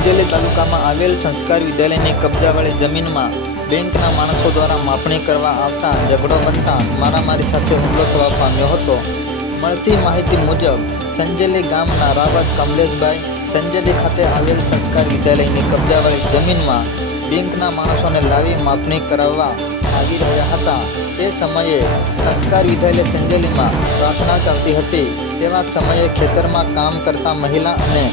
સંજેલી તાલુકામાં આવેલ સંસ્કાર વિદ્યાલયની કબજાવાળી જમીનમાં બેંકના માણસો દ્વારા માપણી કરવા આવતા ઝઘડો બનતા મારામારી સાથે હુમલો થવા પામ્યો હતો. મળતી માહિતી મુજબ, સંજેલી ગામના રાવત કમલેશભાઈ સંજેલી ખાતે આવેલ સંસ્કાર વિદ્યાલયની કબજાવાળી જમીનમાં બેંકના માણસોને લાવી માપણી કરાવવા આવી રહ્યા હતા. તે સમયે સંસ્કાર વિદ્યાલય સંજેલીમાં પ્રાર્થના ચાલતી હતી. તેવા સમયે ખેતરમાં કામ કરતા મહિલા અને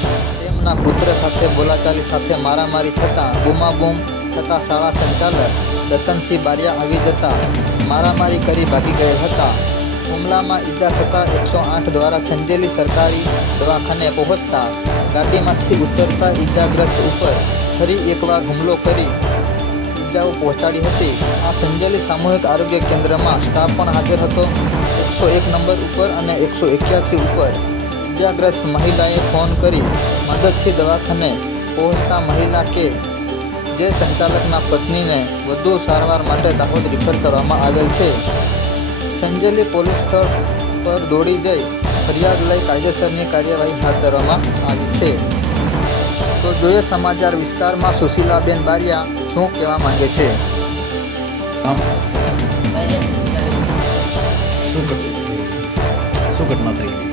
તેમના પુત્ર સાથે બોલાચાલી સાથે મારામારી થતાં બૂમાબૂમ થતાં શાળા સંચાલક રતનસિંહ બારિયા આવી જતા મારામારી કરી ભાગી ગયા હતા. હુમલામાં ઈજા થતાં એકસો આઠ દ્વારા સંજેલી સરકારી દવાખાને પહોંચતા ગાડીમાંથી ઉતરતા ઈજાગ્રસ્ત ઉપર ફરી એકવાર હુમલો કરી ઈજાઓ પહોંચાડી હતી. આ સંજેલી સામૂહિક આરોગ્ય કેન્દ્રમાં સ્ટાફ પણ હાજર હતો. એકસો એક નંબર ઉપર અને એકસો એક્યાસી ઉપર ઈજાગ્રસ્ત મહિલાએ ફોન કરી મદદથી દવાખાને પહોંચતા મહિલા કે જે સંચાલકના પત્નીને વધુ સારવાર માટે દાહોદ રિફર કરવામાં આવેલ છે. સંજેલી પોલીસ સ્થળ પર દોડી જઈ ફરિયાદ લઈ કાયદેસરની કાર્યવાહી હાથ ધરવામાં આવી છે. તો જોઈએ સમાચાર વિસ્તારમાં સુશીલાબેન બારિયા શું કહેવા માંગે છે? શું ઘટના થઈ?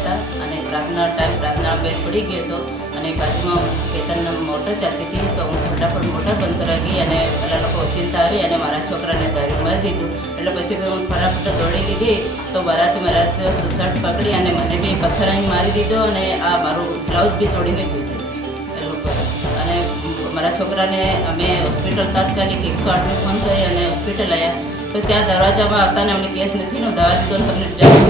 હતા અને પ્રાર્થના ટાઈમ પ્રાર્થના બેલ પડી ગયો હતો અને બાજુમાં ખેતરના મોટર ચાલતી હતી તો હું ફટાફટ મોટર બંધ કરાવી અને પેલા લોકો ઓચિંતા આવી અને મારા છોકરાને દારૂ મારી દીધું. એટલે પછી હું ફટાફટ દોડી લીધી તો મારાથી મારા શર્ટ પકડી અને મને બી પથ્થર અહીં મારી દીધો અને આ મારું બ્લાઉઝ બી તોડીને નાખ્યું છે. અને મારા છોકરાને અમે હોસ્પિટલ તાત્કાલિક એકસો આઠને ફોન કરી અને હોસ્પિટલ આવ્યા તો ત્યાં દરવાજામાં હતા ને અમને કેસ નથી, નો દવા દીધો તમને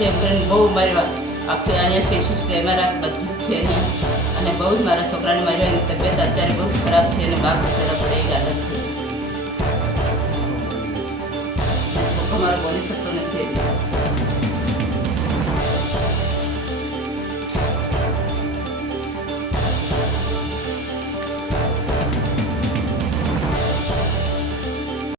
છે એમ કરીને બહુ માર્યા. આખી અહીંયા શેષિસ કેમેરા બધું જ છે અહીંયા. અને બહુ જ મારા છોકરાને માર્યો, એની તબિયત અત્યારે બહુ ખરાબ છે અને બાપ ખરાબ પડે એ હાલત છે. છોકરો મારો બોલી શકતો નથી